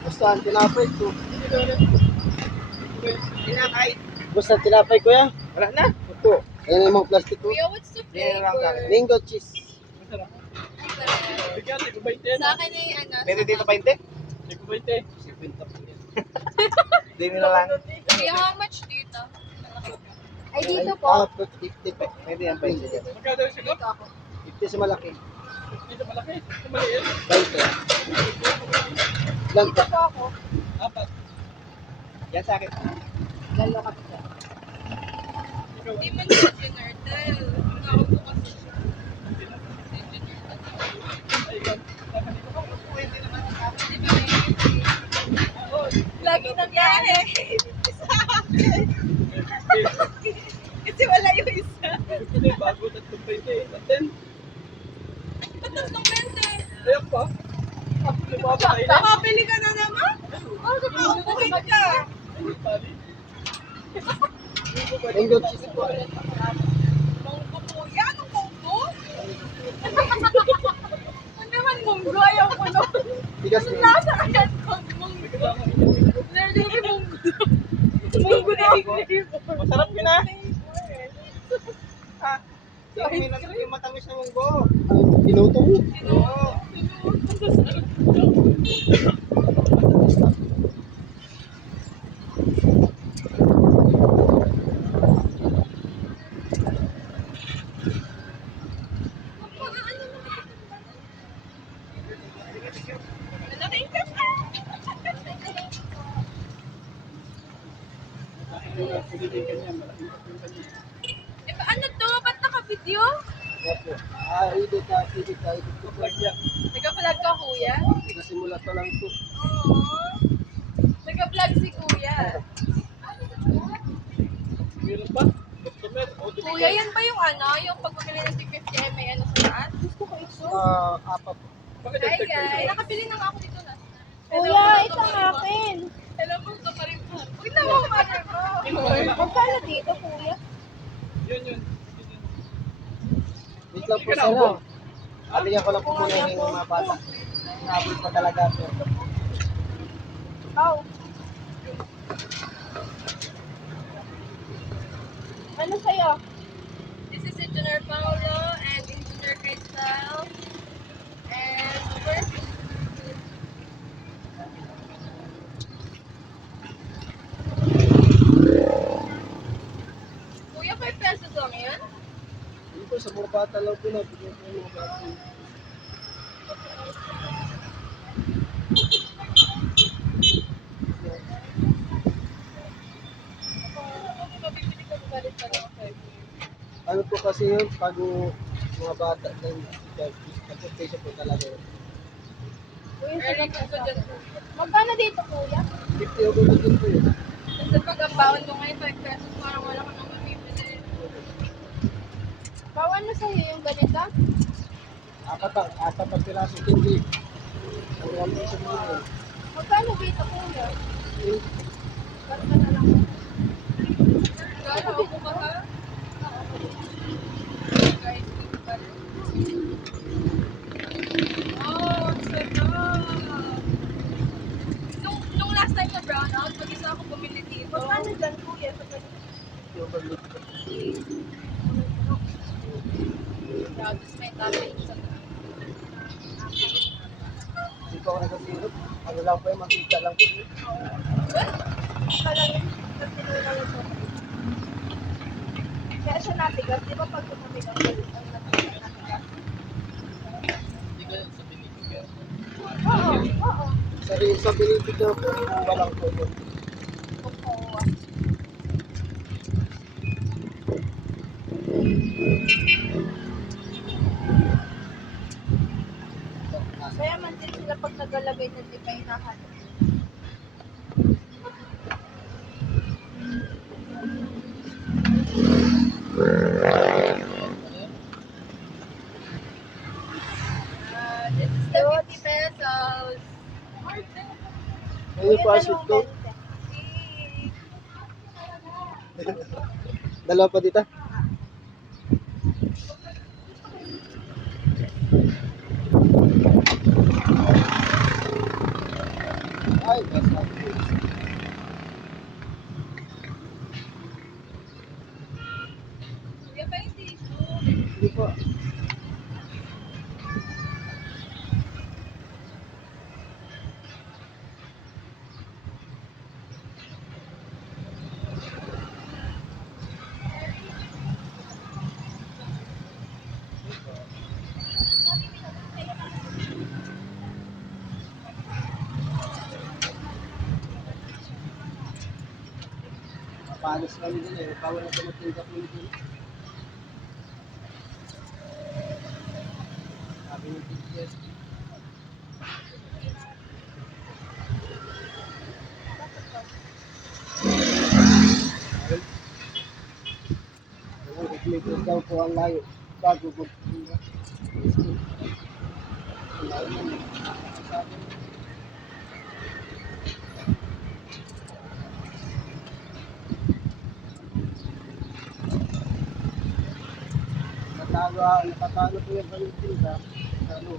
Basta ang tinapay ko. Basta ang tinapay ko yan. Wala na. Ito. Ayan yung mga plastic ko. Kuya, what's the flavor? Mango cheese. Sa akin ay ano. Pwede dito 20? 50. Hindi nila lang. Kuya, how much dito? Ay, dito po. 50 pa. Pwede yan 20 dyan. Dito ako. 50 sa malaki. 50 sa malaki. Sa maliit. 20. Lang Dito po ako. Apat. Yan sa akin. Lalo ka po. Hindi man siya dinnertel. Tawag ko kasi siya. Lagi nangyari. Kasi wala yung isa. Hindi, bago 3.20. Natin. Ba't tatlong 20? Ayan pa. Ako na ba ba? Nakapili ka na naman? Oh, nakapili ka. mango cheese po. Munggo po yan, ang munggo. Ano naman munggo? Ayaw ko nun. Bigas Anong mo. lasa kaya ng munggo? Lagi munggo. Munggo na ang flavor. Masarap yun ah. Yung matamis na munggo. Pinuto mo. Oo. Eh, ano to? Ba't naka-video? Opo. Edit na. Edit ko. Nag-vlog ka, kuya? Nasimula pa lang ito. Oo. Nag-vlog si kuya. Meron pa? Customer. Kuya, yan ba yung ano? Yung pagpapili ng 50 may ano sa taas? Gusto ko ito. Apat. Bakit Hi ang guys! Nakabili na nga ako dito na. Kuya, ito ang akin. Hello po, ito pa rin po. Huwag na mo, mother ko. Magkano dito, kuya? Yun. Wait lang po sana. Alingan ko lang po muna yung mga bata. Nakabot pa talaga po. Pao. Ano sa'yo? This is Engineer Paolo and Engineer Crystal. And first, Kuya, 5 pesos lang yan? Hindi po, sa mga bata lang po na. Bigyan po yung mga bata. Mabibili ka galit pa lang ako. Ano po kasi yun, pag mga bata, nag-peso po talaga yun. Kuya, Early sagot ko ko dyan. Magkano dito, kuya? 50 euro na din po yun. Kasi pag ang baon mo ngayon, 5 pesos, parang wala ka nang mabibili. Pao, ano sa'yo yung ganito? Apat ang piraso hindi. Ang wala po sa mga yun. Magkano dito, kuya? Basta na lang. Gano'n ako ba ka? Guys, dito pa rin. Oh, ang sarap! Nung last time na brown out, mag-isa ako bumili dito. Magkano dyan, kuya? Sa ganito? Tapos may topping sa Hindi po ako nagkasirot. Ano lang po yung makita lang po yun. Talagang nagtinulang ito. Kaya siya natigas. Di ba pag tumamigas, ang natigas? Oo, oo. Sa binibig na po, walang po yun. Oo. Kaya man din sila pag nagalagay ng di pa hinahanap. This is the 50 pesos. Ngayon po ang sweet ko. Dalawa pa dito. Ay, basta. Kuya pa yung tissue. Hindi po. Panis kami din eh. Bawal na tumatinggap mo dito. Sabi ni teacher. Oo, 8 meters daw po ang layo. Bago magpunta. Layo na yun. Sabi niya. Natalo po yung Valentina. Ano,